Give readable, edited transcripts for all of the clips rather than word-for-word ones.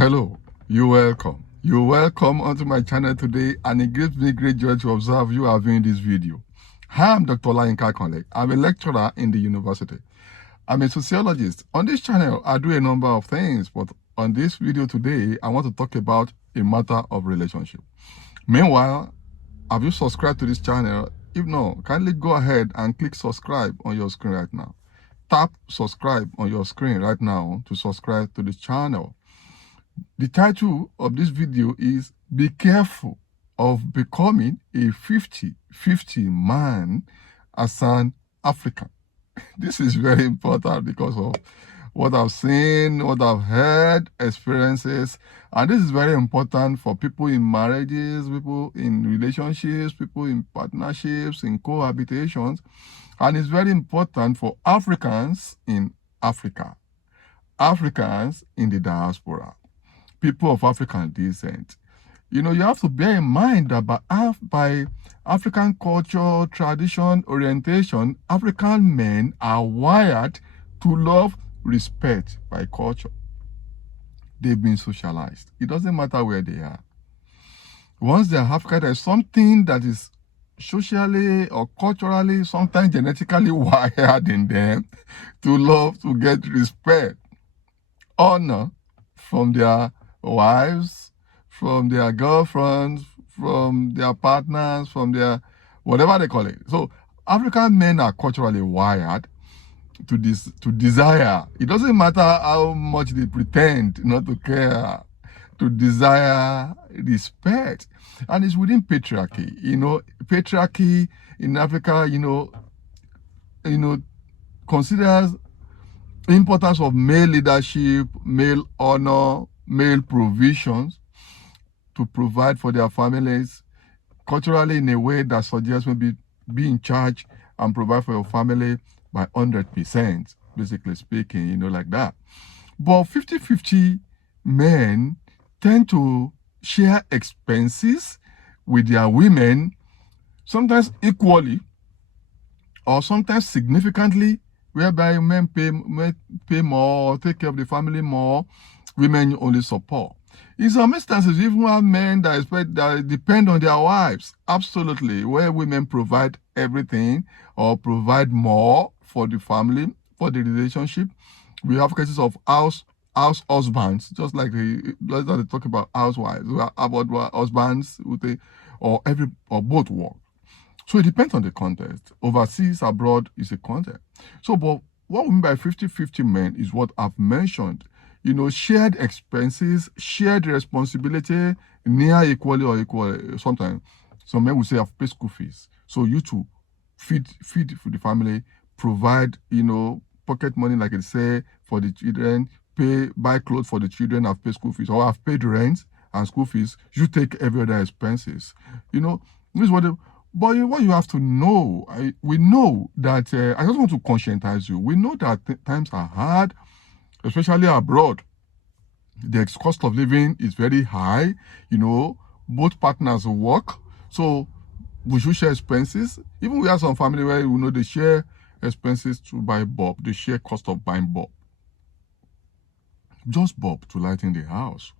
Hello, you're welcome. You're welcome onto my channel today, and it gives me great joy to observe you are viewing this video. I'm Dr. Olayinka Akanle. I'm a lecturer in the university. I'm a sociologist. On this channel, I do a number of things, but on this video today, I want to talk about a matter of relationship. Meanwhile, have you subscribed to this channel? If not, kindly go ahead and click subscribe on your screen right now. Tap subscribe on your screen right now to subscribe to this channel. The title of this video is Be Careful of Becoming a 50-50 Man as an African. This is very important because of what I've seen, what I've heard, experiences, and this is very important for people in marriages, people in relationships, people in partnerships, in cohabitations, and it's very important for Africans in Africa, Africans in the diaspora, people of African descent. You know, you have to bear in mind that by African culture, tradition, orientation, African men are wired to love, respect by culture. They've been socialized. It doesn't matter where they are. Once they are African, there's something that is socially or culturally, sometimes genetically wired in them to love, to get respect, honor from their wives, from their girlfriends, from their partners, from their whatever they call it. So African men are culturally wired to desire. It doesn't matter how much they pretend not to care, to desire respect. And it's within patriarchy. You know, patriarchy in Africa, you know, considers importance of male leadership, male honor, male provisions to provide for their families, culturally in a way that suggests maybe be in charge and provide for your family by 100%, basically speaking, you know, like that. But 50-50 men tend to share expenses with their women, sometimes equally or sometimes significantly, whereby men pay more, take care of the family more, women only support. In some instances, even have men that depend on their wives, absolutely, where women provide everything or provide more for the family, for the relationship. We have cases of house husbands, just like they talk about housewives, about husbands or both work. So it depends on the context. Overseas, abroad is a context. So, but what we mean by 50-50 men is what I've mentioned. You know, shared expenses, shared responsibility, near equally or equal. Sometimes some men will say, I've paid school fees. So you too feed for the family, provide, you know, pocket money, like I say, for the children, buy clothes for the children, I've paid school fees, or I've paid rent and school fees. You take every other expenses. You know, this is what but what you have to know, we know that, I just want to conscientize you. We know that times are hard, especially abroad. The cost of living is very high. You know, both partners work. So we should share expenses. Even we have some family where, you know, they share expenses to buy bulb. They share cost of buying bulb. Just bulb to lighten the house.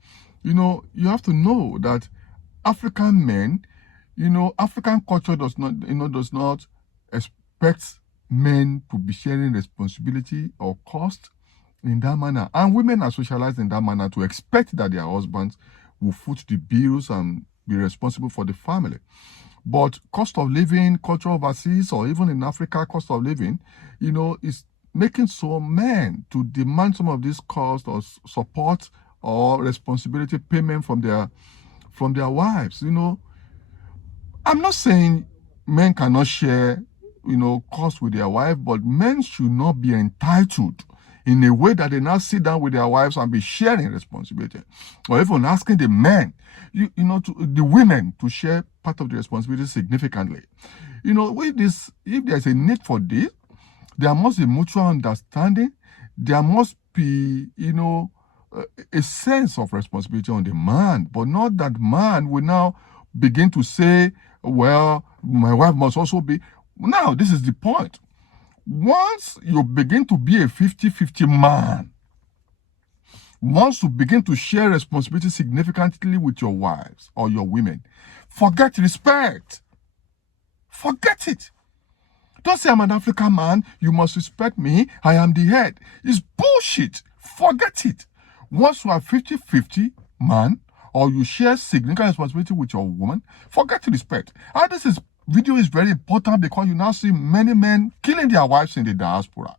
You know, you have to know that African men, you know, African culture does not expect men to be sharing responsibility or cost in that manner. And women are socialized in that manner to expect that their husbands will foot the bills and be responsible for the family. But cost of living, culture overseas, or even in Africa, cost of living, you know, is making some men to demand some of this cost or support or responsibility payment from their wives. You know, I'm not saying men cannot share, you know, costs with their wife, but men should not be entitled in a way that they now sit down with their wives and be sharing responsibility, or even asking the men, the women to share part of the responsibility significantly. You know, if there's a need for this, there must be mutual understanding. There must be, you know, a sense of responsibility on the man, but not that man will now begin to say, well, my wife must also be. Now, this is the point. Once you begin to be a 50-50 man, Once you begin to share responsibility significantly with your wives or your women, forget respect. Forget it. Don't say I'm an African man, you must respect me, I am the head. It's bullshit. Forget it. Once you are 50-50 man, or you share significant responsibility with your woman, forget respect. And this video is very important because you now see many men killing their wives in the diaspora,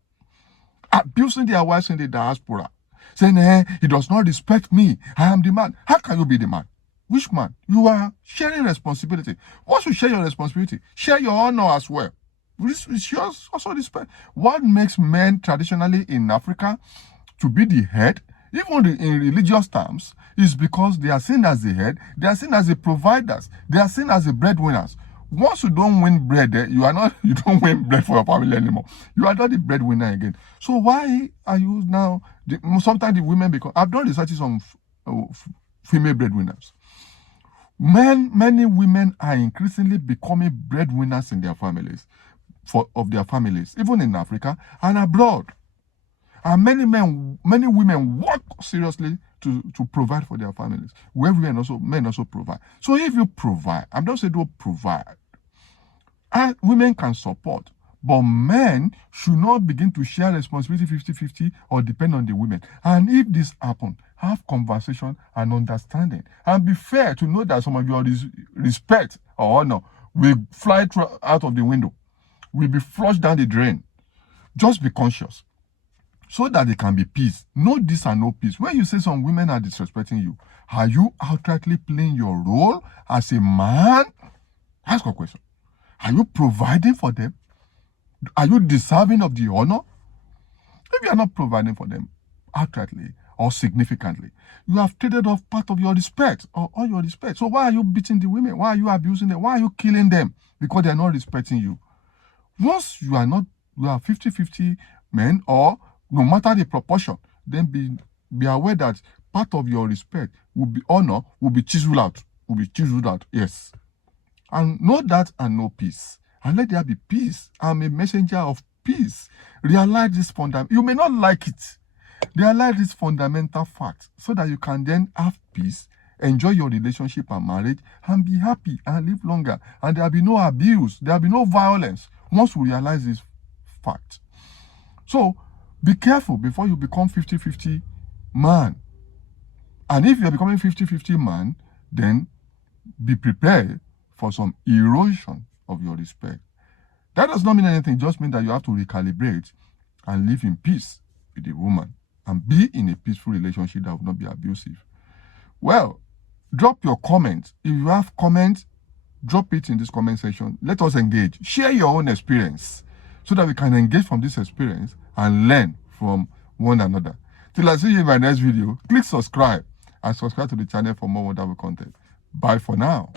abusing their wives in the diaspora, saying, he does not respect me, I am the man. How can you be the man? Which man? You are sharing responsibility. Once you share your responsibility, share your honor as well. It's yours also respect. What makes men traditionally in Africa to be the head, even in religious terms, is because they are seen as the head, they are seen as the providers, they are seen as the breadwinners. Once you don't win bread, you don't win bread for your family anymore. You are not the breadwinner again. So why are you now? Sometimes the women become. I've done researches on female breadwinners. Many women are increasingly becoming breadwinners in their families, of their families, even in Africa and abroad. And many women work seriously to provide for their families, where men also provide. So if you provide, I'm not saying don't provide, and women can support, but men should not begin to share responsibility 50-50 or depend on the women. And if this happens, have conversation and understanding, and be fair to know that some of your respect or honor will fly out of the window, will be flushed down the drain. Just be conscious, so that there can be peace. No this and no peace. When you say some women are disrespecting you, are you outrightly playing your role as a man? Ask a question. Are you providing for them? Are you deserving of the honor? If you are not providing for them outrightly or significantly, you have traded off part of your respect or all your respect. So why are you beating the women? Why are you abusing them? Why are you killing them? Because they are not respecting you. Once you are 50-50 men, or no matter the proportion, then be aware that part of your respect will be honor, will be chiseled out. Yes. And know that and know peace. And let there be peace. I'm a messenger of peace. Realize this fundamental. You may not like it. Realize this fundamental fact so that you can then have peace, enjoy your relationship and marriage, and be happy and live longer. And there will be no abuse. There will be no violence once you realize this fact. So be careful before you become 50-50 man. And if you're becoming 50-50 man, then be prepared for some erosion of your respect. That does not mean anything. It just means that you have to recalibrate and live in peace with the woman and be in a peaceful relationship that will not be abusive. Well, drop your comments. If you have comments, drop it in this comment section. Let us engage. Share your own experience so that we can engage from this experience and learn from one another. Till I see you in my next video, click subscribe and subscribe to the channel for more wonderful content. Bye for now.